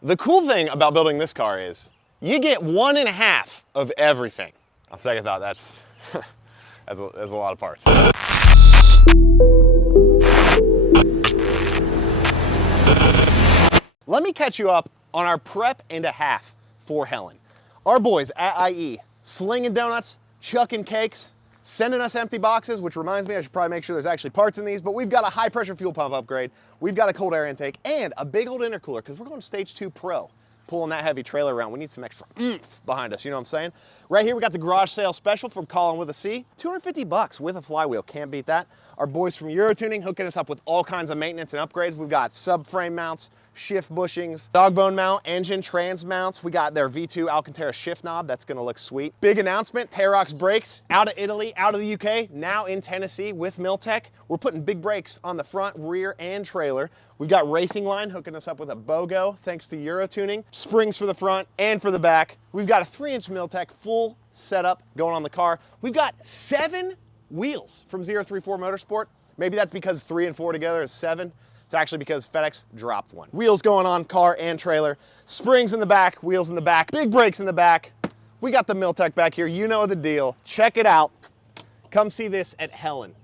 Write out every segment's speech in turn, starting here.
The cool thing about building this car is you get 1.5 of everything. On second thought, that's, that's a lot of parts. Let me catch you up on our prep and a half for Helen. Our boys at IE, slinging donuts, chucking cakes, sending us empty boxes, which reminds me I should probably make sure there's actually parts in these, but we've got a high pressure fuel pump upgrade, we've got a cold air intake, and a big old intercooler, because we're going stage 2 Pro. Pulling that heavy trailer around, we need some extra oomph behind us, you know what I'm saying? Right here, we got the garage sale special from Colin with a C. $250 with a flywheel, can't beat that. Our boys from Euro Tuning hooking us up with all kinds of maintenance and upgrades. We've got subframe mounts, shift bushings, dog bone mount, engine trans mounts. We got their V2 Alcantara shift knob, that's gonna look sweet. Big announcement, Terox brakes, out of Italy, out of the UK, now in Tennessee with Miltech. We're putting big brakes on the front, rear, and trailer. We've got Racing Line hooking us up with a BOGO, thanks to Euro Tuning. Springs for the front and for the back. We've got a 3-inch Miltech full setup going on the car. We've got 7 wheels from 034 Motorsport. Maybe that's because 3 and 4 together is 7. It's actually because FedEx dropped one. Wheels going on car and trailer. Springs in the back, wheels in the back, big brakes in the back. We got the Miltech back here. You know the deal. Check it out. Come see this at Helen.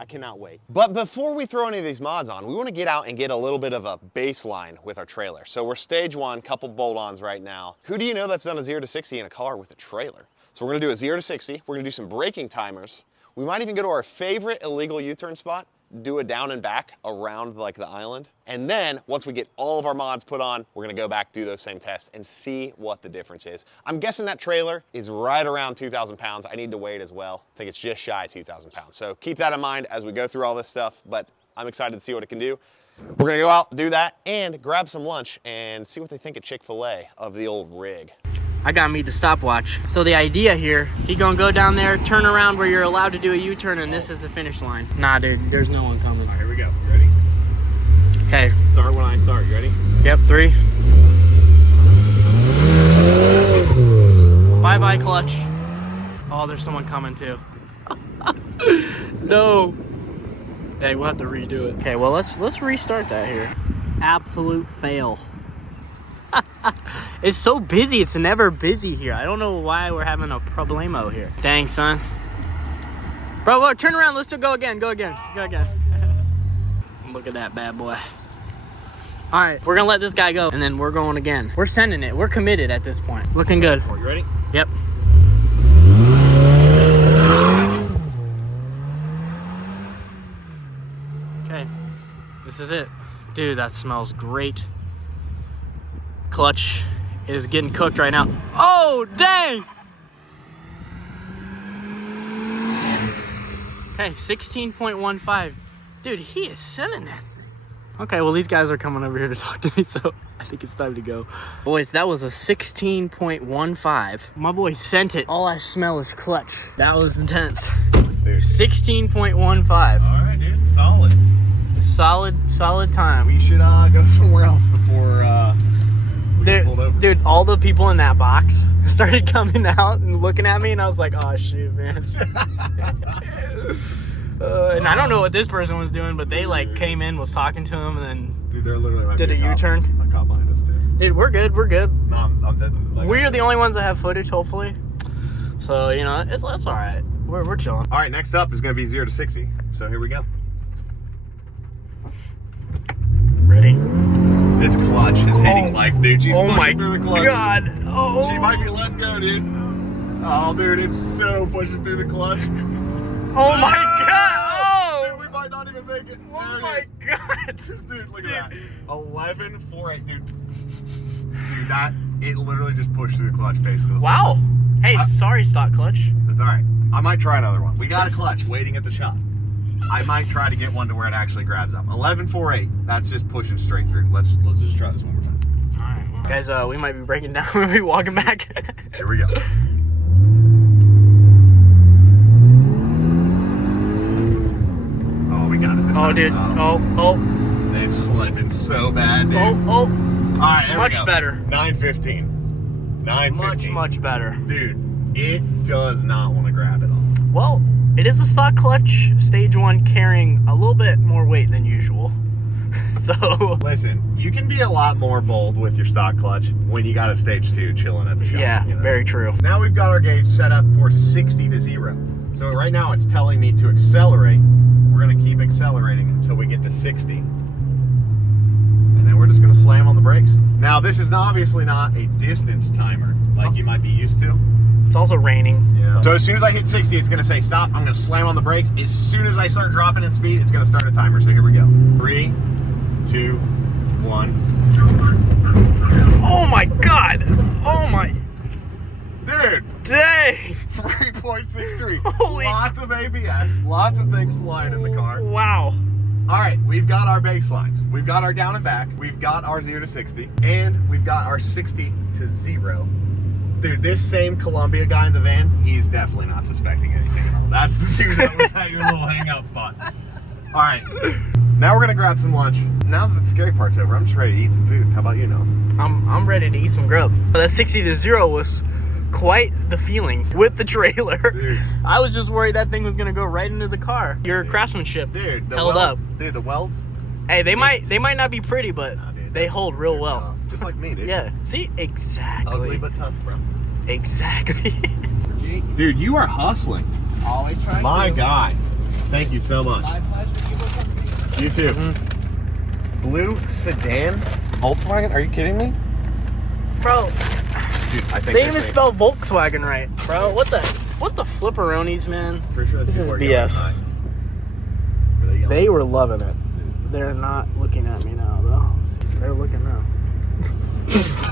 I cannot wait. But before we throw any of these mods on, we want to get out and get a little bit of a baseline with our trailer. So we're stage 1, couple bolt-ons right now. Who do you know that's done a 0 to 60 in a car with a trailer? So we're gonna do a 0 to 60. We're gonna do some braking timers. We might even go to our favorite illegal U-turn spot, do a down and back around like the island. And then once we get all of our mods put on, we're gonna go back, do those same tests and see what the difference is. I'm guessing that trailer is right around 2,000 pounds. I need to weigh it as well. I think it's just shy of 2,000 pounds. So keep that in mind as we go through all this stuff, but I'm excited to see what it can do. We're gonna go out, do that, and grab some lunch and see what they think at Chick-fil-A of the old rig. I got me the stopwatch. So the idea here, he gonna go down there, turn around where you're allowed to do a U-turn, and this is the finish line. Nah, dude, there's no one coming. All right, here we go. You ready? Okay. Start when I start. You ready? Yep, 3. Bye-bye, clutch. Oh, there's someone coming too. No. Dang, we'll have to redo it. Okay, well, let's restart that here. Absolute fail. It's so busy. It's never busy here. I don't know why we're having a problemo here. Dang, son. Bro, turn around. Let's go again. Go again. Go again. Look at that bad boy. All right, we're gonna let this guy go, and then we're going again. We're sending it. We're committed at this point. Looking good. You ready? Yep. Okay, this is it. Dude, that smells great. Clutch is getting cooked right now. Oh, dang! Okay, 16.15. Dude, he is sending that thing. Okay, well, these guys are coming over here to talk to me, so I think it's time to go. Boys, that was a 16.15. My boy sent it. All I smell is clutch. That was intense. 16.15. All right, dude, solid. Solid time. We should go somewhere else before Dude, all the people in that box started coming out and looking at me, and I was like, oh, shoot, man. And I don't know what this person was doing, but they, like, came in, was talking to him, and then dude, they're literally did a U-turn. A cop behind us, too. Dude, we're good. No, I'm dead. Like, we're the only ones that have footage, hopefully. So, you know, it's all right. We're chilling. All right, next up is going to be 0 to 60. So here we go. Ready? This clutch is hating life, dude. She's pushing through the clutch. God. Oh. She might be letting go, dude. Oh, dude, it's so pushing through the clutch. Oh, my God. Oh. Dude, we might not even make it. Oh, my God. Dude, look at that. 11.48, dude. Dude, it literally just pushed through the clutch, basically. Wow. Hey, sorry, stock clutch. That's all right. I might try another one. We got a clutch waiting at the shop. I might try to get one to where it actually grabs up. 11.48. That's just pushing straight through. Let's just try this one more time. All right, well, guys. We might be breaking down. We'll be walking back. Here we go. Oh, we got it. This time. Dude. Oh. It's slipping so bad, dude. Oh. All right, there Much we go. better. 9.15. 9.15. Much better. Dude, it does not want to grab at all. Well, it is a stock clutch, stage 1, carrying a little bit more weight than usual. So Listen, you can be a lot more bold with your stock clutch when you got a stage 2 chilling at the shop. yeah, you know? very true. Now we've got our gauge set up for 60 to 0. So right now it's telling me to accelerate. We're gonna keep accelerating until we get to 60. And then we're just gonna slam on the brakes. Now this is obviously not a distance timer like you might be used to. It's also raining. Yeah. So as soon as I hit 60, it's gonna say stop. I'm gonna slam on the brakes. As soon as I start dropping in speed, it's gonna start a timer. So here we go. 3, 2, 1. Oh my God! Oh my Dude, dang! 3.63. Holy- Lots of ABS, lots of things flying in the car. Wow. All right, we've got our baselines. We've got our down and back. We've got our 0 to 60, and we've got our 60 to 0. Dude, this same Columbia guy in the van, he's definitely not suspecting anything at all. That's the dude that was at your little hangout spot. All right, now we're gonna grab some lunch. Now that the scary part's over, I'm just ready to eat some food. How about you, Noah? I'm ready to eat some grub. That 60 to 0 was quite the feeling with the trailer. Dude. I was just worried that thing was gonna go right into the car. Your craftsmanship Dude, held up. Dude, the welds. Hey, they might not be pretty, but Nah, dude, they hold real they're well. tough. Just like me, dude. Yeah. See, exactly. Ugly but tough, bro. Exactly. Dude, you are hustling. Always trying My to. God. Thank you so much. My pleasure. You too. Blue sedan Volkswagen? Are you kidding me? Bro, Dude, I think they they're even fake. spell Volkswagen right, bro. What the flipperonis, man? Pretty sure This people is are yelling BS. hi. Were they yelling? They were loving it. They're not looking at me now, though. They're looking now.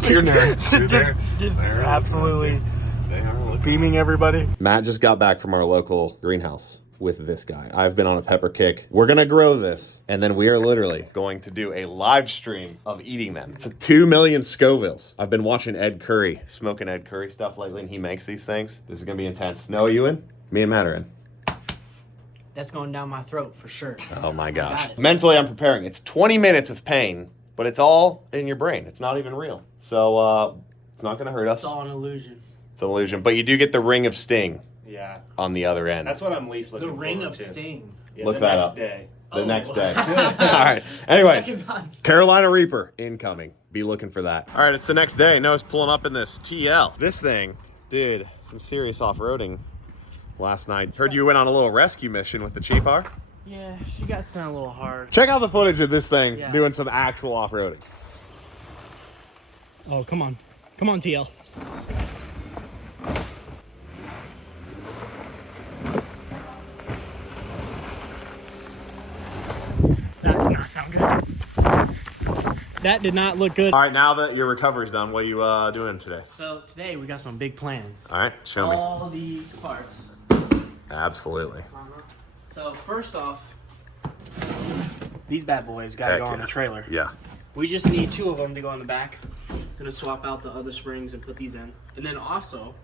You're nervous. You're just They're absolutely They are looking. beaming everybody. Matt just got back from our local greenhouse with this guy. I've been on a pepper kick. We're gonna grow this, and then we are literally going to do a live stream of eating them. It's a 2 million Scovilles. I've been watching Ed Curry, smoking Ed Curry stuff lately, and he makes these things. This is gonna be intense. Noah, you in? Me and Matt are in. That's going down my throat for sure. Oh my gosh. Got it. Mentally, I'm preparing. It's 20 minutes of pain, but it's all in your brain. It's not even real. So it's not gonna hurt us. It's all an illusion. It's an illusion, but you do get the ring of sting Yeah. on the other end. That's what I'm least The looking ring forward of to. sting. Yeah, Look the that next up. day. The Oh. next day. All right. Anyways, Second thoughts. Carolina Reaper incoming. Be looking for that. All right, it's the next day. Noah's pulling up in this TL. This thing did some serious off-roading last night. Heard you went on a little rescue mission with the Chief R. Yeah, she got sent a little hard. Check out the footage of this thing Yeah. doing some actual off-roading. Oh, come on. Come on, TL. That did not sound good. That did not look good. All right, now that your recovery's done, what are you doing today? So today we got some big plans. All right, show me. All these parts. Absolutely. So first off, these bad boys gotta Heck go on yeah. the trailer. Yeah. We just need 2 of them to go on the back. Gonna swap out the other springs and put these in. And then also,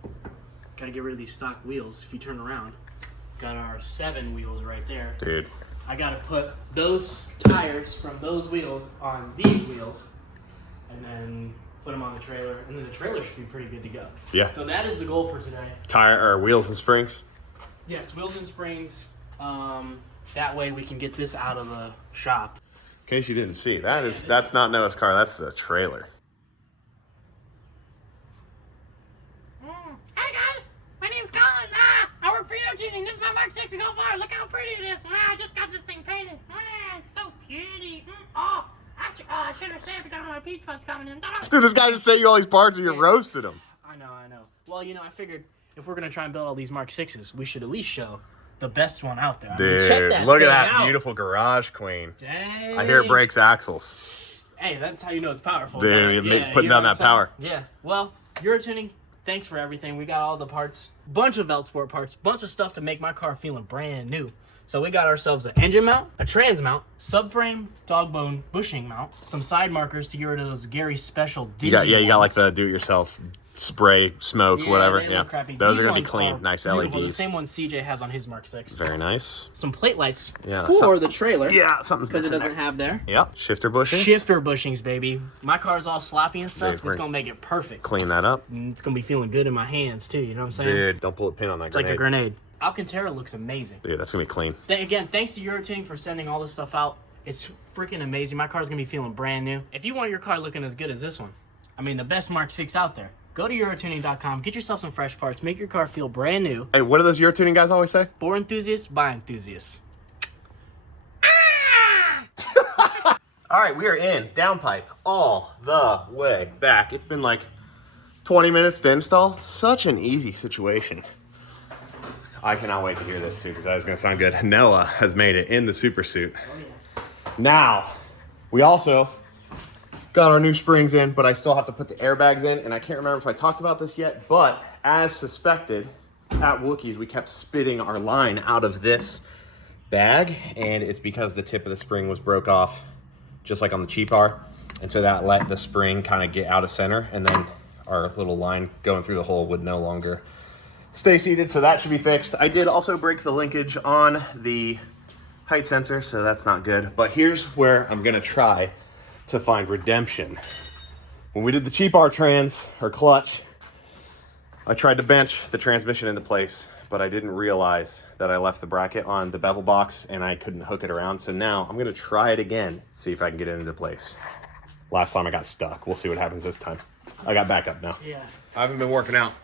gotta get rid of these stock wheels. If you turn around, got our 7 wheels right there. Dude. I gotta put those tires from those wheels on these wheels, and then put them on the trailer, and then the trailer should be pretty good to go. Yeah. So that is the goal for today. Tire or wheels and springs? Yes, wheels and springs. That way we can get this out of the shop. In case you didn't see, that's not Noah's car, that's the trailer. Hi guys, my name's Colin. I work for Eugene, and this is my Mark 6 Golf R. Look how pretty it is. I just got this thing painted. It's so pretty. Actually, I should have saved it on my peach fuzz coming in. Dude, this guy just sent you all these parts and you roasted him. I know. Well, I figured if we're gonna try and build all these Mark 6s, we should at least show the best one out there. I mean, Dude, check that look at thing that out. beautiful garage queen. Dang. I hear it breaks axles. Hey, that's how you know it's powerful. Dude, man. putting you know down what that I'm power. saying? Yeah. Well, Eurotuning, thanks for everything. We got all the parts. Bunch of Veltsport parts. Bunch of stuff to make my car feeling brand new. So we got ourselves an engine mount, a trans mount, subframe, dog bone, bushing mount, some side markers to get rid of those Gary special dingy You got like ones. the do-it-yourself spray, smoke, Yeah, whatever. they Yeah, look crappy. those These are gonna be ones clean. are Nice beautiful, LEDs. The same one CJ has on his Mark 6. Very nice. Some plate lights Yeah, for the trailer. Yeah, something's Because it missing doesn't there. have there. Yep, shifter bushings. Shifter bushings, baby. My car's all sloppy and stuff. Dude, we're- It's gonna make it perfect. Clean that up. And it's gonna be feeling good in my hands too. You know what I'm saying? Dude, don't pull a pin on that It's like a grenade. Alcantara looks amazing. Dude, that's gonna be clean. Again, thanks to Eurotuning for sending all this stuff out. It's freaking amazing. My car's gonna be feeling brand new. If you want your car looking as good as this one, I mean the best Mark 6 out there, go to Eurotuning.com, get yourself some fresh parts, make your car feel brand new. Hey, what do those Eurotuning guys always say? For enthusiasts, by enthusiasts. All right, we are in downpipe all the way back. It's been like 20 minutes to install. Such an easy situation. I cannot wait to hear this too, because that is gonna sound good. Noah has made it in the super suit. Oh, yeah. Now, we also got our new springs in, but I still have to put the airbags in, and I can't remember if I talked about this yet, but as suspected, at Wookiees, we kept spitting our line out of this bag, and it's because the tip of the spring was broke off, just like on the cheap R, and so that let the spring kind of get out of center, and then our little line going through the hole would no longer stay seated, so that should be fixed. I did also break the linkage on the height sensor, so that's not good. But here's where I'm gonna try to find redemption. When we did the cheap R trans, or clutch, I tried to bench the transmission into place, but I didn't realize that I left the bracket on the bevel box and I couldn't hook it around. So now I'm gonna try it again, see if I can get it into place. Last time I got stuck. We'll see what happens this time. I got backup now. Yeah. I haven't been working out.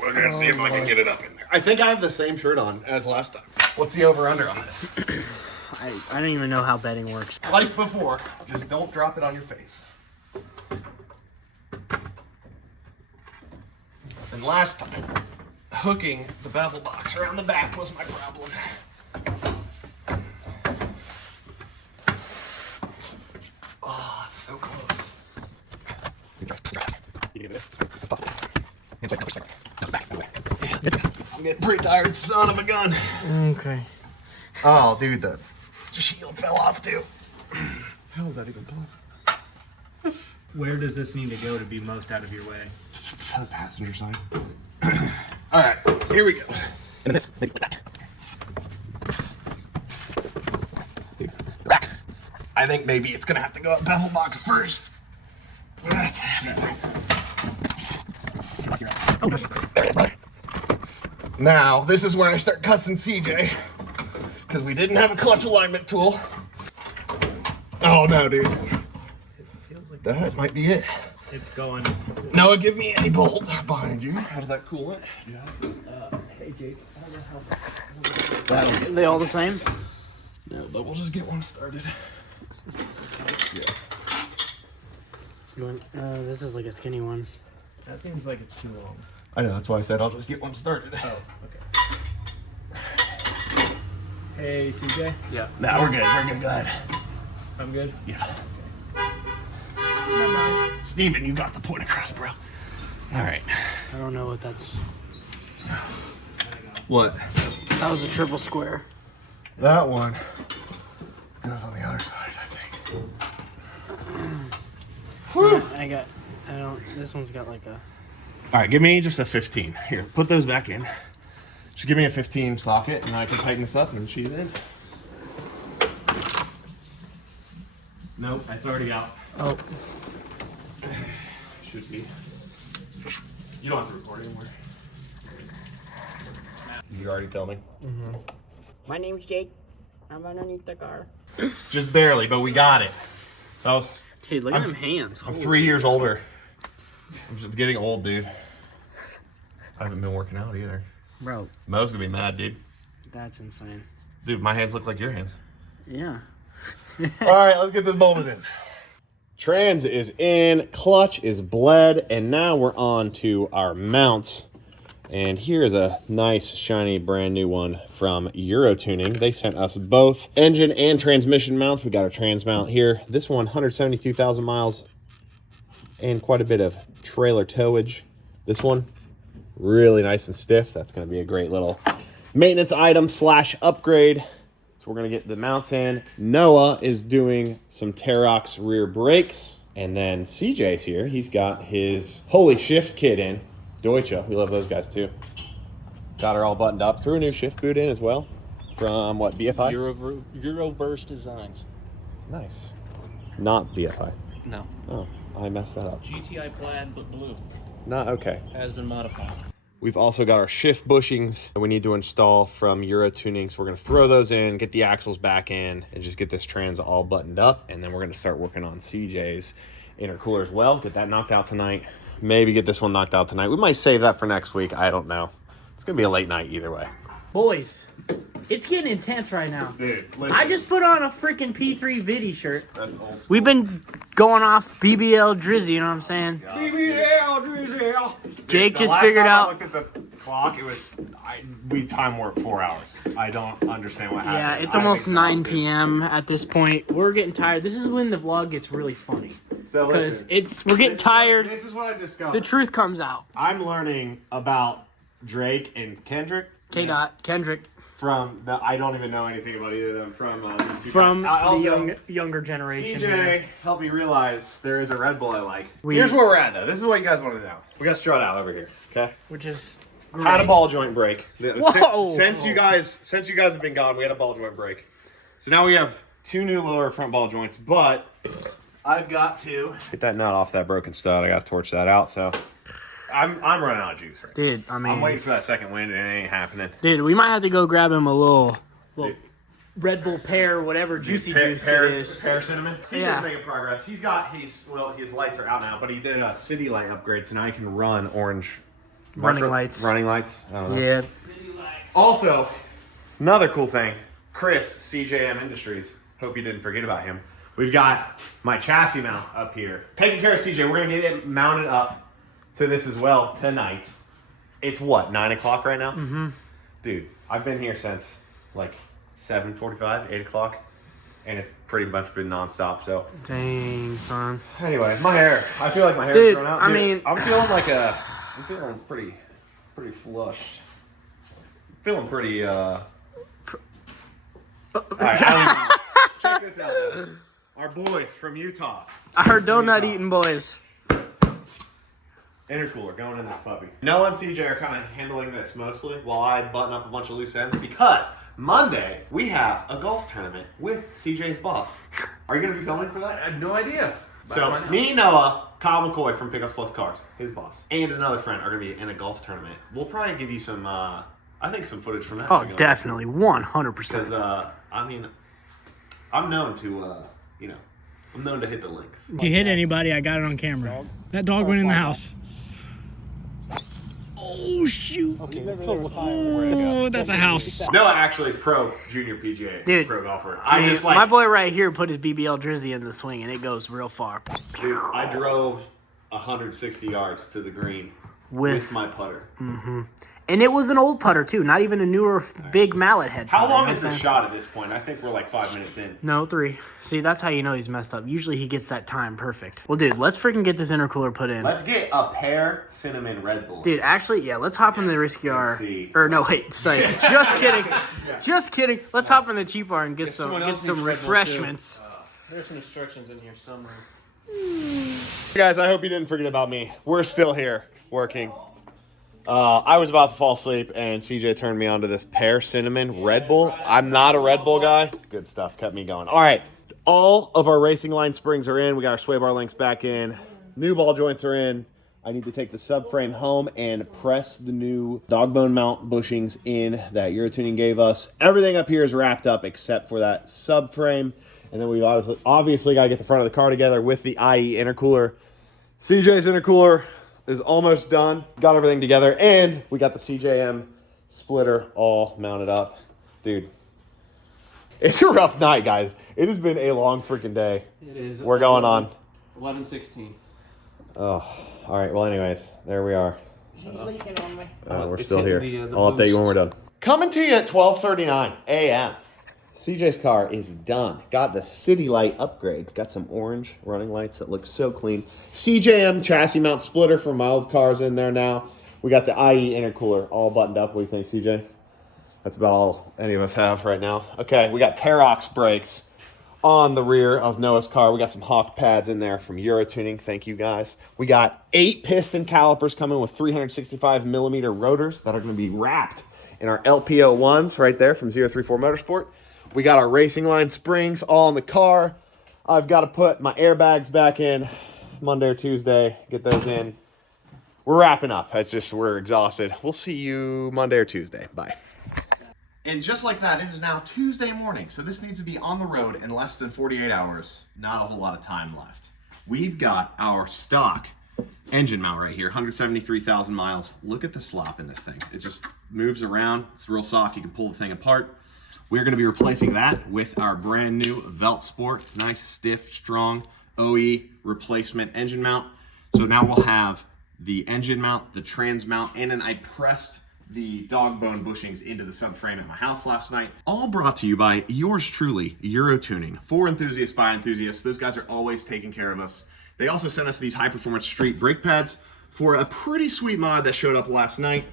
We're gonna see if I can get it up in there. I think I have the same shirt on as last time. What's the over-under on this? I don't even know how betting works. Like before, just don't drop it on your face. And last time, hooking the bevel box around the back was my problem. Oh, it's so close. I'm getting pretty tired, son of a gun. Okay. Oh, dude, the shield fell off too. How is that even possible? Where does this need to go to be most out of your way? The passenger side. All right, here we go. And this, rack. I think maybe it's gonna have to go up bevel box first. That's heavy. There it is, brother. Now, this is where I start cussing CJ, because we didn't have a clutch alignment tool. Oh no, dude. Feels like That might be it. it's going. Noah, give me a bolt behind you. How did that cool it? Hey, Jake. Are they all the same? No, but we'll just get one started. You want, this is like a skinny one. That seems like it's too long. I know, that's why I said I'll just get one started. Oh, okay. Hey, CJ. Yeah. Nah, we're good. We're good. Go ahead. I'm good. Yeah. Steven, you got the point across, bro. All right. I don't know what that's. What? That was a triple square. That one goes on the other side, I think. Whew. This one's got like a. All right, give me just a 15. Here, put those back in. Just give me a 15 socket, and I can tighten this up and sheathe in. Nope, it's already out. Oh. Should be. You don't have to record anymore. You're already filming? My name's Jake. I'm underneath the car. Just barely, but we got it. That was. Dude, look at them hands. I'm 3 years older. I'm just getting old, dude. I haven't been working out either. Bro, Mo's gonna be mad, dude. that's insane. Dude, my hands look like your hands. Yeah. All right, let's get this bolted in. Trans is in, clutch is bled, and now we're on to our mounts. And here is a nice, shiny, brand new one from Eurotuning. They sent us both engine and transmission mounts. We got our trans mount here. This one, 172,000 miles and quite a bit of trailer towage. This one, really nice and stiff. That's going to be a great little maintenance item / upgrade. So we're going to get the mounts in. Noah is doing some Terox rear brakes. And then CJ's here. He's got his Holy Shift kit in. Deutsche, we love those guys too. Got her all buttoned up. Threw a new shift boot in as well. From what, BFI? Euroverse Designs. Nice. Not BFI. No. Oh, I messed that up. GTI plaid, but blue. Not okay. Has been modified. We've also got our shift bushings that we need to install from Euro Tuning. So we're going to throw those in, get the axles back in, and just get this trans all buttoned up. And then we're going to start working on CJ's intercooler as well. Get that knocked out tonight. Maybe get this one knocked out tonight. We might save that for next week. I don't know. It's going to be a late night either way. Boys, it's getting intense right now. Dude, listen. I just put on a freaking P3 Viddy shirt. That's old school. We've been going off BBL Drizzy, you know what I'm saying? BBL, Drizzle. Jake The just last figured time out. I looked at the clock. It was we time warped 4 hours. I don't understand what happened. Yeah, it's almost 9 p.m. at this point. We're getting tired. This is when the vlog gets really funny. So Because listen, we're getting tired. This is what I discovered. The truth comes out. I'm learning about Drake and Kendrick Kendrick. from the. I don't even know anything about either of them from these two From guys. the younger generation. CJ helped me realize there is a Red Bull I like. We- Here's where we're at though. This is what you guys want to know. We got strut out over here. Okay. Which is Had a ball joint break. Whoa! Since you guys have been gone, we had a ball joint break. So now we have 2 new lower front ball joints, but I've got to get that nut off that broken stud. I got to torch that out. So I'm running out of juice right now. Dude, I mean, I'm waiting for that second wind, and it ain't happening. dude, we might have to go grab him a little Red Bull pear, whatever juicy juice it is. Pear cinnamon. CJ's Yeah. making progress. His lights are out now, but he did a city light upgrade, so now he can run orange Running lights. Running lights. I don't know. Yeah. Also, another cool thing, Chris, CJM Industries. Hope you didn't forget about him. We've got my chassis mount up here. Taking care of CJ. We're gonna get it mounted up to this as well tonight. It's what, 9 o'clock right now? Mm-hmm. Dude, I've been here since like 7:45, 8 o'clock, and it's pretty much been nonstop. So Dang, son. anyway, my hair. I feel like my hair's Dude, grown out. I mean- I'm feeling pretty flushed. Feeling pretty All right, check this out. Though. Our boys from Utah. I heard donut eating, boys. Intercooler going in this puppy. Noah and CJ are kind of handling this mostly while I button up a bunch of loose ends because Monday we have a golf tournament with CJ's boss. Are you going to be filming for that? I had no idea. So me, Noah, Kyle McCoy from Pickups Plus Cars, his boss, and another friend are going to be in a golf tournament. We'll probably give you some, I think some footage from that. Oh, definitely. 100%. Because, I mean, I'm known to, I'm known to hit the links. If you hit anybody, I got it on camera. That dog went in the house. Oh, shoot. Oh, that's a house. Noah actually is pro junior PGA, Dude, pro golfer. my boy right here put his BBL Drizzy in the swing, and it goes real far. Dude, I drove 160 yards to the green with my putter. And it was an old putter, too. Not even a newer big mallet head How putter, long you know is what the I'm saying? shot at this point? I think we're like 5 minutes in. No, 3. See, that's how you know he's messed up. Usually he gets that time perfect. Well, dude, let's freaking get this intercooler put in. Let's get a pear cinnamon Red Bull. Dude, actually, yeah, let's hop in the risky R. see. Or no, wait, sorry. Just kidding. Just kidding. Let's hop in the cheap R and get someone some else needs Red Bull, refreshments. There's some instructions in here somewhere. Guys, I hope you didn't forget about me. We're still here working. I was about to fall asleep, and CJ turned me on to this pear cinnamon Red Bull. I'm not a Red Bull guy. Good stuff. Kept me going. All right. All of our racing line springs are in. We got our sway bar links back in. New ball joints are in. I need to take the subframe home and press the new dog bone mount bushings in that Euro Tuning gave us. Everything up here is wrapped up except for that subframe. And then we've obviously got to get the front of the car together with the IE intercooler. CJ's intercooler is almost done. Got everything together, and we got the CJM splitter all mounted up. Dude, it's a rough night, guys. It has been a long freaking day. It is. We're going on. 11:16. Oh, all right. Well, anyways, there we are. We're It's still here. hitting the I'll update you when boost. we're done. Coming to you at 12:39 a.m. CJ's car is done. Got the city light upgrade. Got some orange running lights that look so clean. CJM chassis mount splitter for mild cars in there now. We got the IE intercooler all buttoned up. What do you think, CJ? That's about all any of us have right now. Okay, we got Terox brakes on the rear of Noah's car. We got some Hawk pads in there from Euro Tuning. Thank you, guys. We got 8 piston calipers coming with 365 millimeter rotors that are going to be wrapped in our LPO1s right there from 034 Motorsport. We got our racing line springs all in the car. I've got to put my airbags back in Monday or Tuesday, get those in. we're wrapping up. It's just, we're exhausted. We'll see you Monday or Tuesday. Bye. And just like that, it is now Tuesday morning. So this needs to be on the road in less than 48 hours. Not a whole lot of time left. We've got our stock engine mount right here, 173,000 miles. Look at the slop in this thing. It just moves around. It's real soft. You can pull the thing apart. We're going to be replacing that with our brand new Velt Sport. Nice, stiff, strong OE replacement engine mount. So now we'll have the engine mount, the trans mount, and then I pressed the dog bone bushings into the subframe at my house last night. All brought to you by yours truly, Euro Tuning. For enthusiasts, by enthusiasts. Those guys are always taking care of us. They also sent us these high-performance street brake pads for a pretty sweet mod that showed up last night.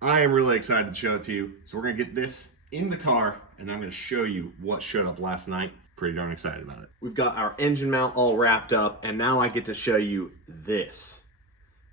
I am really excited to show it to you. So we're gonna get this in the car, and I'm gonna show you what showed up last night. Pretty darn excited about it. We've got our engine mount all wrapped up, and now I get to show you this.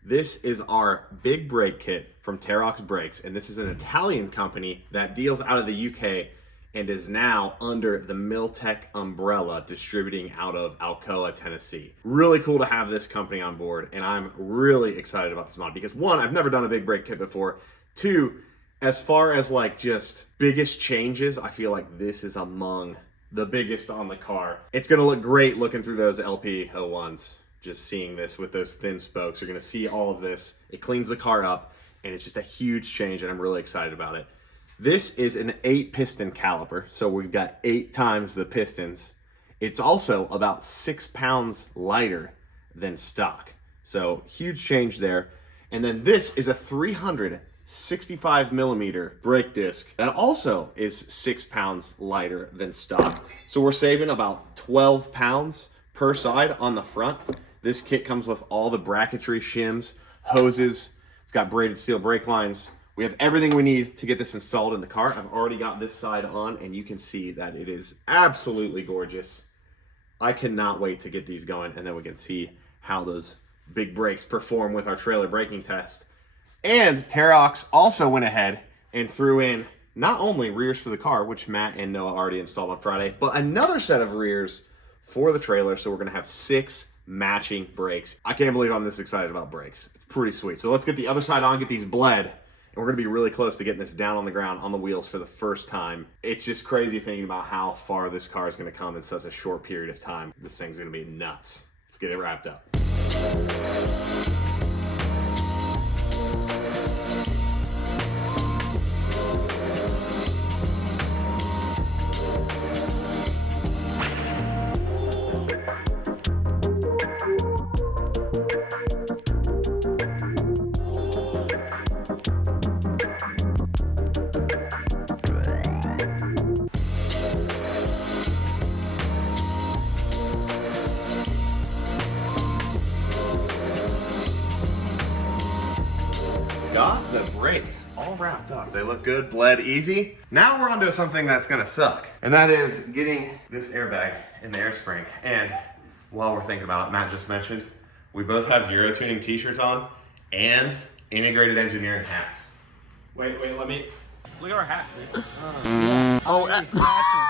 This is our big brake kit from Terox Brakes, and this is an Italian company that deals out of the UK and is now under the Miltech umbrella, distributing out of Alcoa, Tennessee. Really cool to have this company on board, and I'm really excited about this mod because one, I've never done a big brake kit before. Two, as far as like just biggest changes, I feel like this is among the biggest on the car. It's gonna look great looking through those LP01s. Just seeing this with those thin spokes, you're gonna see all of this. It cleans the car up, and it's just a huge change, and I'm really excited about it. This is an 8-piston caliper, so we've got 8 times the pistons. It's also about 6 pounds lighter than stock, so huge change there. And then this is a 365 millimeter brake disc that also is 6 pounds lighter than stock. So we're saving about 12 pounds per side on the front. This kit comes with all the bracketry, shims, hoses. It's got braided steel brake lines. We have everything we need to get this installed in the car. I've already got this side on, and you can see that it is absolutely gorgeous. I cannot wait to get these going, and then we can see how those big brakes perform with our trailer braking test. And Terox also went ahead and threw in not only rears for the car, which Matt and Noah already installed on Friday, but another set of rears for the trailer. So we're gonna have 6 matching brakes. I can't believe I'm this excited about brakes. It's pretty sweet. So let's get the other side on, get these bled, and we're gonna be really close to getting this down on the ground on the wheels for the first time. It's just crazy thinking about how far this car is gonna come in such a short period of time. This thing's gonna be nuts. Let's get it wrapped up. Got the brakes all wrapped up. They look good, bled easy. Now we're on to something that's gonna suck, and that is getting this airbag in the air spring. And while we're thinking about it, Matt just mentioned, we both have Euro Tuning t-shirts on and integrated engineering hats. Wait, let me. Look at our hats, man.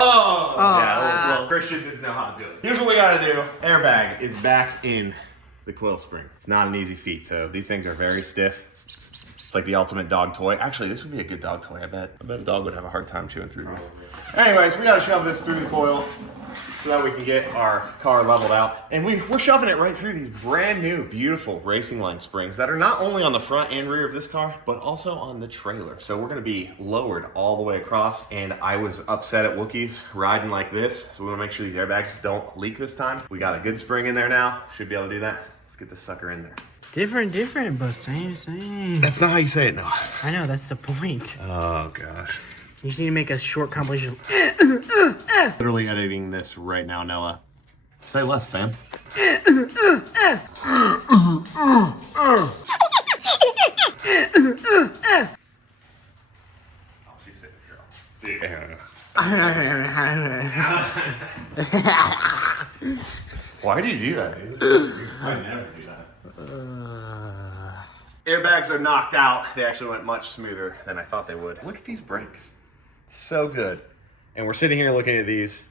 Well, Christian didn't know how to do it. Here's what we gotta do. Airbag is back in the coil spring. It's not an easy feat, so these things are very stiff. It's like the ultimate dog toy. Actually, this would be a good dog toy, I bet. I bet a dog would have a hard time chewing through this. Anyways, we gotta shove this through the coil so that we can get our car leveled out. And we're shoving it right through these brand new, beautiful racing line springs that are not only on the front and rear of this car, but also on the trailer. So we're gonna be lowered all the way across. And I was upset at Wookiees riding like this, so we wanna make sure these airbags don't leak this time. We got a good spring in there now. Should be able to do that. Let's get this sucker in there. Different, but same. That's not how you say it, Noah. I know, that's the point. Oh, gosh. You just need to make a short compilation. Literally editing this right now, Noah. Say less, fam. Oh, she's fit, girl. Dude. Why do you do that, dude? I never do that. Airbags are knocked out. They actually went much smoother than I thought they would. Look at these brakes. It's so good. And we're sitting here looking at these.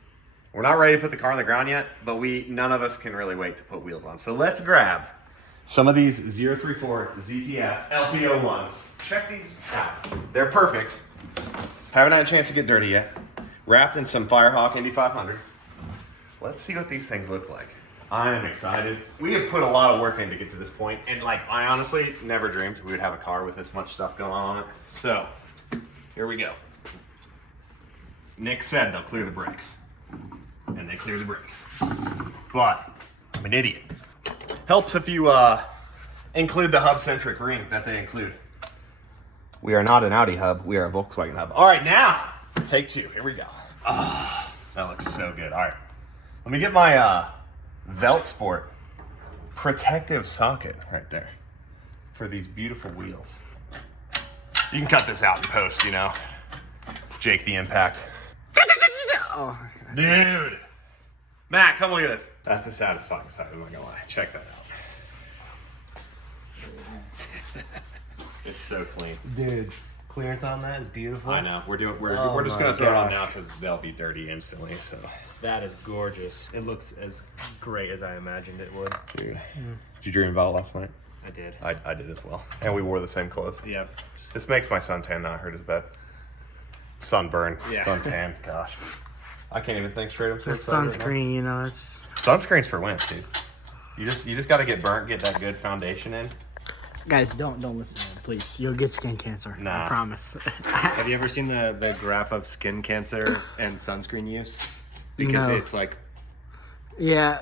We're not ready to put the car on the ground yet, but none of us can really wait to put wheels on. So let's grab Some of these 034 ZTF LPO1s. Check these out. They're perfect. Haven't had a chance to get dirty yet. Wrapped in some Firehawk Indy 500s. Let's see what these things look like. I am excited. We have put a lot of work in to get to this point, and like I honestly never dreamed we would have a car with this much stuff going on it. So, here we go. Nick said they'll clear the brakes. And they clear the brakes. But I'm an idiot. Helps if you include the hub-centric ring that they include. We are not an Audi hub, we are a Volkswagen hub. All right, now, take two, here we go. Oh, that looks so good. All right, let me get my Veltsport protective socket right there for these beautiful wheels. You can cut this out in post, you know. Jake the Impact. Oh. Dude. Matt, come look at this. That's a satisfying sight, I'm not gonna lie. Check that out. It's so clean. Dude, clearance on that is beautiful. I know. We're Oh just my gonna throw it on gosh. now because they'll be dirty instantly. So, That is gorgeous. It looks as great as I imagined it would. dude, did you dream about it last night? I did. I did as well. And we wore the same clothes. Yep. This makes my suntan not hurt as bad. Sunburn, Yeah. suntan. Gosh, I can't even think straight. I'm so The excited right now. sunscreen, you know, it's... Sunscreen's for wins, dude. You just got to get burnt, get that good foundation in. Guys, don't listen to him, please. You'll get skin cancer. Nah. I promise. Have you ever seen the graph of skin cancer and sunscreen use? Because No. it's like, yeah.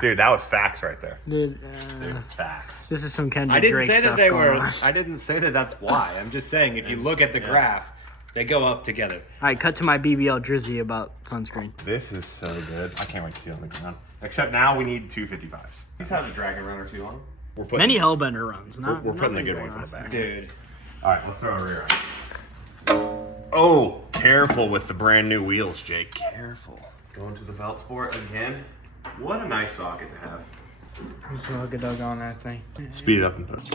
Dude, that was facts right there. Dude, Dude, facts. this is some Kendrick I didn't Drake say that stuff they going were. on. I didn't say that that's why. I'm just saying if you look at the graph, they go up together. All right, cut to my BBL drizzy about sunscreen. This is so good. I can't wait to see it on the ground. Except now we need 255s. These haven't dragging around or too long. We're putting Many Hellbender runs. Not, we're putting the not good big ones in the back. Dude. All right, let's throw a rear on. Oh, careful with the brand new wheels, Jake. Careful. Going to the Veltsport again. What a nice socket to have. Just hook a dog on that thing. Speed it up and post.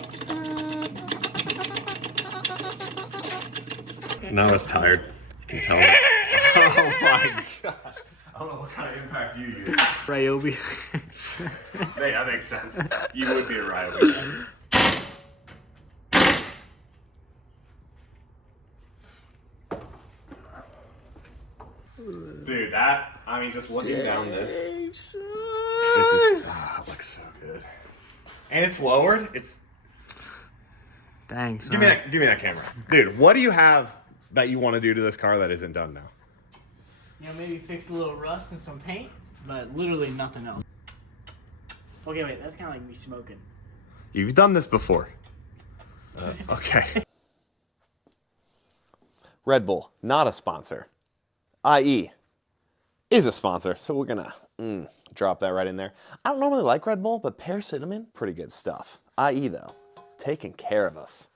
Now it's tired. You can tell. Oh my gosh. I don't know what kind of impact you use. Ryobi. Hey, that makes sense. You would be a Ryobi. Dude, just looking down this, it's just, it looks so good. And it's lowered. It's Dang, son. give me that camera, dude. What do you have that you want to do to this car that isn't done now? You know, maybe fix a little rust and some paint, but literally nothing else. Okay, wait, that's kind of like me smoking. You've done this before. Okay. Red Bull, not a sponsor. IE is a sponsor, so we're gonna drop that right in there. I don't normally like Red Bull, but pear cinnamon, pretty good stuff. IE though, taking care of us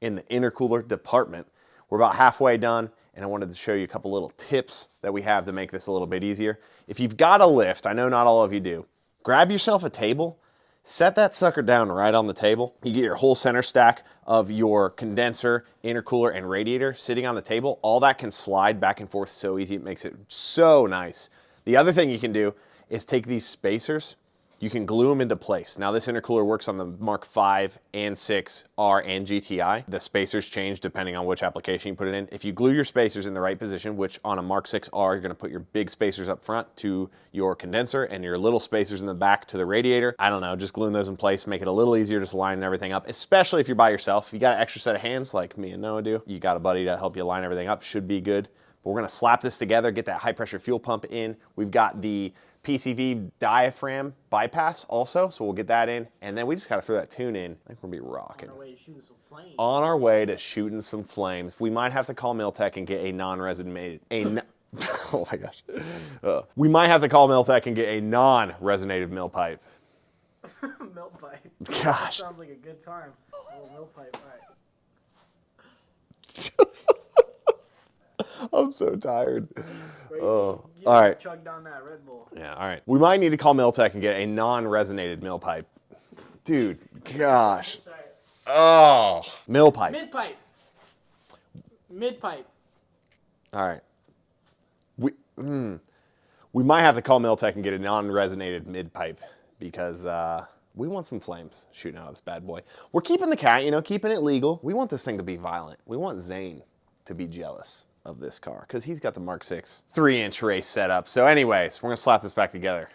in the intercooler department. We're about halfway done, and I wanted to show you a couple little tips that we have to make this a little bit easier. If you've got a lift, I know not all of you do, grab yourself a table, set that sucker down right on the table. You get your whole center stack of your condenser, intercooler, and radiator sitting on the table. All that can slide back and forth so easy. It makes it so nice. The other thing you can do is take these spacers. You can glue them into place. Now this intercooler works on the Mark 5 and 6 R and GTI. The spacers change depending on which application you put it in. If you glue your spacers in the right position, which on a Mark 6 R, you're gonna put your big spacers up front to your condenser and your little spacers in the back to the radiator. I don't know, just gluing those in place, make it a little easier just lining everything up, especially if you're by yourself. If you got an extra set of hands like me and Noah do, you got a buddy to help you line everything up, should be good. But we're gonna slap this together, get that high pressure fuel pump in. We've got the PCV diaphragm bypass also, so we'll get that in. And then we just gotta throw that tune in. I think we're gonna be rocking. On our way to shooting some flames. We might have to call Miltech and get a non-resonated, oh my gosh. We might have to call Miltech and get a non-resonated mill pipe. Milk pipe. Gosh. Sounds like a good time. A little milk pipe, all right. I'm so tired. Oh, all right. Chug down that Red Bull. Yeah, all right. We might need to call Miltech and get a non-resonated mill pipe. Dude, gosh. Sorry. Oh, mill pipe. Mid pipe. Mid pipe. All right. We might have to call Miltech and get a non-resonated mid pipe because We want some flames shooting out of this bad boy. We're keeping the cat, you know, keeping it legal. We want this thing to be violent. We want Zane to be jealous of this car because he's got the Mark 6 3-inch race setup. So anyways, we're gonna slap this back together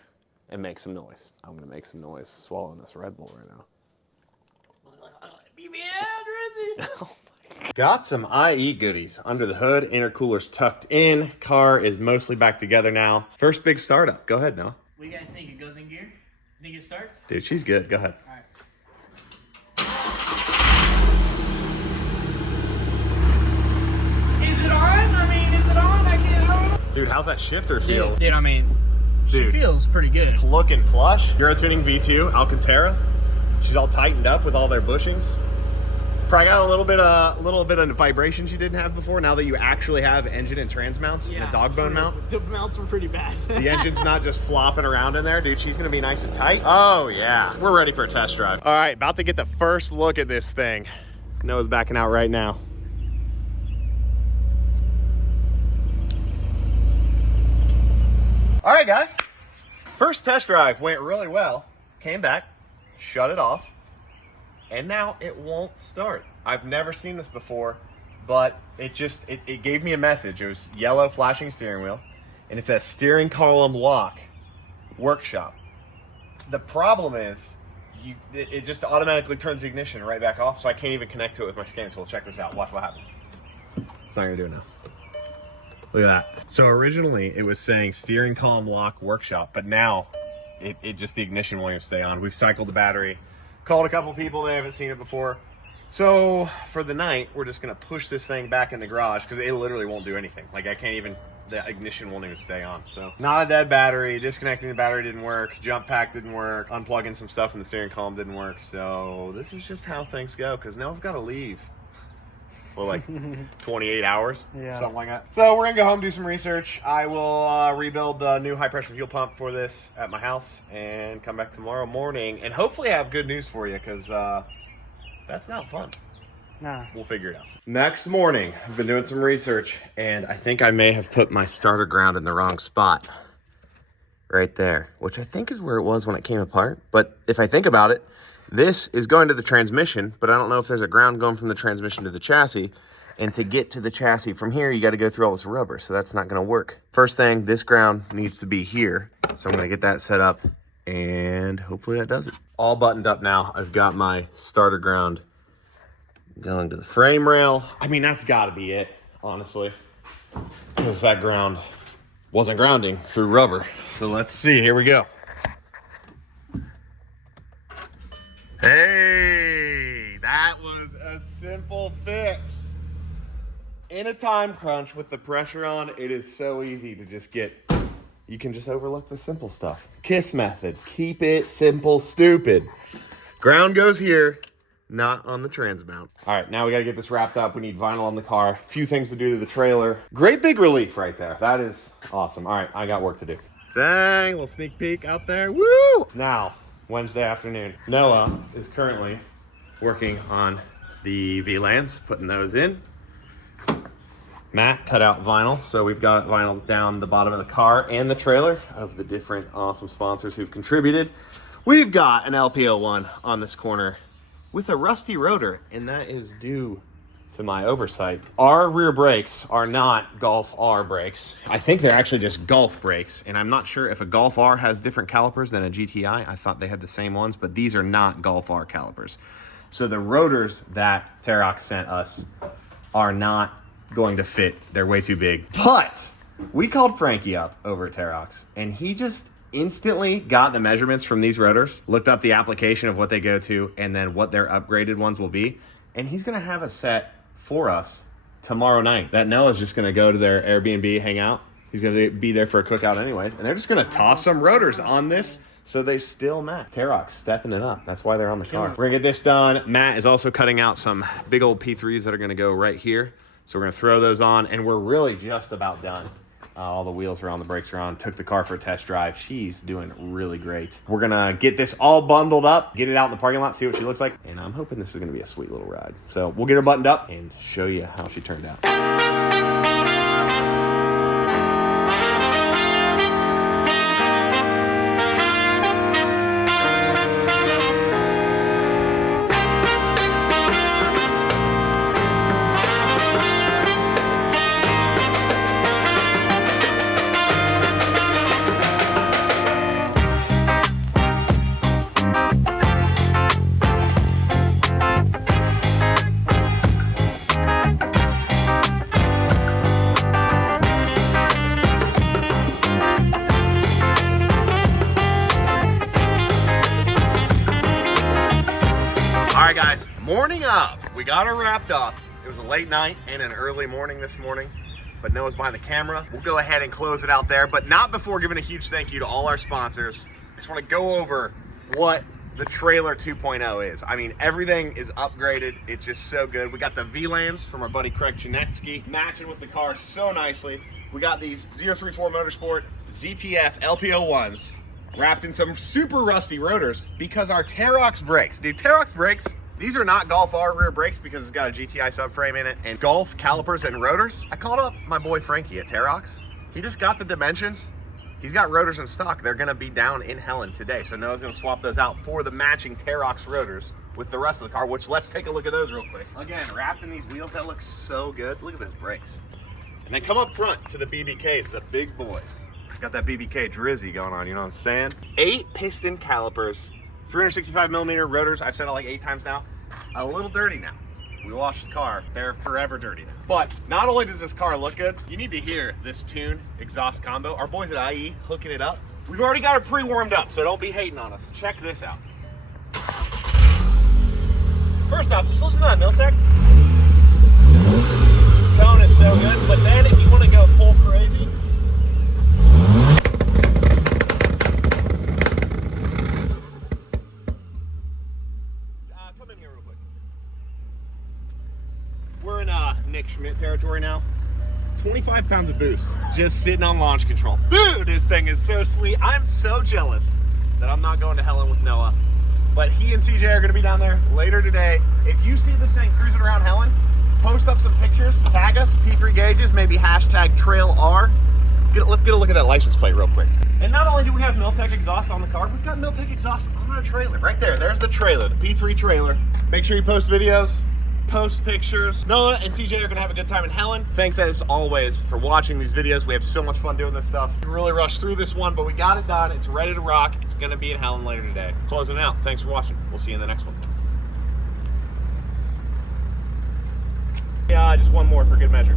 and make some noise. I'm gonna make some noise swallowing this Red Bull right now. Got some IE goodies under the hood. Intercooler's tucked in. Car is mostly back together now. First big startup. Go ahead, Noah. What do you guys think? It goes in gear? You think it starts? Dude, she's good. Go ahead. All right. Is it on? I mean, is it on? I can't. Dude, how's that shifter feel? Dude, I mean, she Dude. feels pretty good. Looking plush. Euro Tuning V2 Alcantara. She's all tightened up with all their bushings. Probably got a little bit of vibrations you didn't have before. Now that you actually have engine and trans mounts and a dog bone mount. The mounts were pretty bad. The engine's not just flopping around in there, dude. She's gonna be nice and tight. Oh yeah, we're ready for a test drive. All right, about to get the first look at this thing. Noah's backing out right now. All right, guys. First test drive went really well. Came back, shut it off, and now it won't start. I've never seen this before, but it gave me a message. It was yellow flashing steering wheel, and it says steering column lock, workshop. The problem is, it just automatically turns the ignition right back off, so I can't even connect to it with my scan tool. Check this out. Watch what happens. It's not gonna do it now. Look at that. So originally it was saying steering column lock workshop, but now it just, the ignition won't even stay on. We've cycled the battery, called a couple people, they haven't seen it before. So for the night, we're just gonna push this thing back in the garage because it literally won't do anything. Like I can't even, the ignition won't even stay on. So not a dead battery, disconnecting the battery didn't work, jump pack didn't work, unplugging some stuff in the steering column didn't work. So this is just how things go because Nell's gotta leave. For like 28 hours, something like that. So we're gonna go home, do some research. I will rebuild the new high pressure fuel pump for this at my house and come back tomorrow morning and hopefully have good news for you because that's not fun. Nah. We'll figure it out. Next morning, I've been doing some research and I think I may have put my starter ground in the wrong spot. Right there, which I think is where it was when it came apart. But if I think about it, this is going to the transmission, but I don't know if there's a ground going from the transmission to the chassis. And to get to the chassis from here, you got to go through all this rubber, so that's not going to work. First thing, this ground needs to be here. So I'm going to get that set up, and hopefully that does it. All buttoned up now. I've got my starter ground going to the frame rail. I mean, that's got to be it, honestly, because that ground wasn't grounding through rubber. So let's see. Here we go. Hey, that was a simple fix. In a time crunch with the pressure on, it is so easy to just get, you can just overlook the simple stuff. KISS method, keep it simple, stupid. Ground goes here, not on the trans mount. All right, now we gotta get this wrapped up. We need vinyl on the car, a few things to do to the trailer. Great big relief right there. That is awesome. All right, I got work to do. Dang, little sneak peek out there, woo! Now, Wednesday afternoon. Noah is currently working on the VLANs, putting those in. Matt cut out vinyl, so we've got vinyl down the bottom of the car and the trailer of the different awesome sponsors who've contributed. We've got an LP01 on this corner with a rusty rotor, and that is due to my oversight. Our rear brakes are not Golf R brakes. I think they're actually just Golf brakes, and I'm not sure if a Golf R has different calipers than a GTI. I thought they had the same ones, but these are not Golf R calipers. So the rotors that Terox sent us are not going to fit. They're way too big. But we called Frankie up over at Terox, and he just instantly got the measurements from these rotors, looked up the application of what they go to, and then what their upgraded ones will be. And he's gonna have a set for us tomorrow night that Noah's just gonna go to their Airbnb, hang out. He's gonna be there for a cookout anyways, and they're just gonna toss some rotors on this so they still match. Terox stepping it up. That's why they're on the car. We're gonna get this done. Matt is also cutting out some big old P3s that are gonna go right here. So we're gonna throw those on, and we're really just about done. All the wheels are on, the brakes are on. Took the car for a test drive. She's doing really great. We're gonna get this all bundled up, get it out in the parking lot, see what she looks like. And I'm hoping this is gonna be a sweet little ride. So we'll get her buttoned up and show you how she turned out. right, guys, morning of. We got her wrapped up. It was a late night and an early morning this morning, but Noah's behind the camera. We'll go ahead and close it out there, but not before giving a huge thank you to all our sponsors. I just want to go over what the trailer 2.0 is. I mean, everything is upgraded. It's just so good. We got the VLANs from our buddy Craig Janetsky, matching with the car so nicely. We got these 034 Motorsport ZTF LPO1s wrapped in some super rusty rotors because our Terox brakes, dude, Terox brakes, these are not Golf R rear brakes because it's got a GTI subframe in it and Golf calipers and rotors. I called up my boy Frankie at Terox. He just got the dimensions. He's got rotors in stock. They're gonna be down in Helen today. So Noah's gonna swap those out for the matching Terox rotors with the rest of the car, which let's take a look at those real quick. Again, wrapped in these wheels, that looks so good. Look at those brakes. And then come up front to the BBKs, the big boys. Got that BBK drizzy going on, you know what I'm saying? 8 piston calipers, 365 millimeter rotors. I've said it like 8 times now. A little dirty now. We washed the car, they're forever dirty now. But not only does this car look good, you need to hear this tune exhaust combo. Our boys at IE hooking it up. We've already got it pre-warmed up, so don't be hating on us. Check this out. First off, just listen to that Miltech. Tone is so good, but then if you want to go full crazy, come in here real quick. We're in Nick Schmidt territory now. 25 pounds of boost just sitting on launch control. Dude, this thing is so sweet. I'm so jealous that I'm not going to Helen with Noah. But he and CJ are going to be down there later today. If you see this thing cruising around Helen, post up some pictures, tag us, P3 gauges, maybe hashtag trail R. Let's get a look at that license plate real quick. And not only do we have Miltech exhaust on the car, we've got Miltech exhaust on our trailer. Right there, there's the trailer, the P3 trailer. Make sure you post videos, post pictures. Noah and CJ are gonna have a good time in Helen. Thanks as always for watching these videos. We have so much fun doing this stuff. We really rushed through this one, but we got it done. It's ready to rock. It's gonna be in Helen later today. Closing it out. Thanks for watching. We'll see you in the next one. Yeah, just one more for good measure.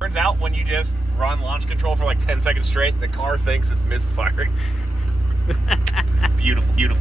Turns out when you just run launch control for like 10 seconds straight, the car thinks it's misfiring. Beautiful, beautiful.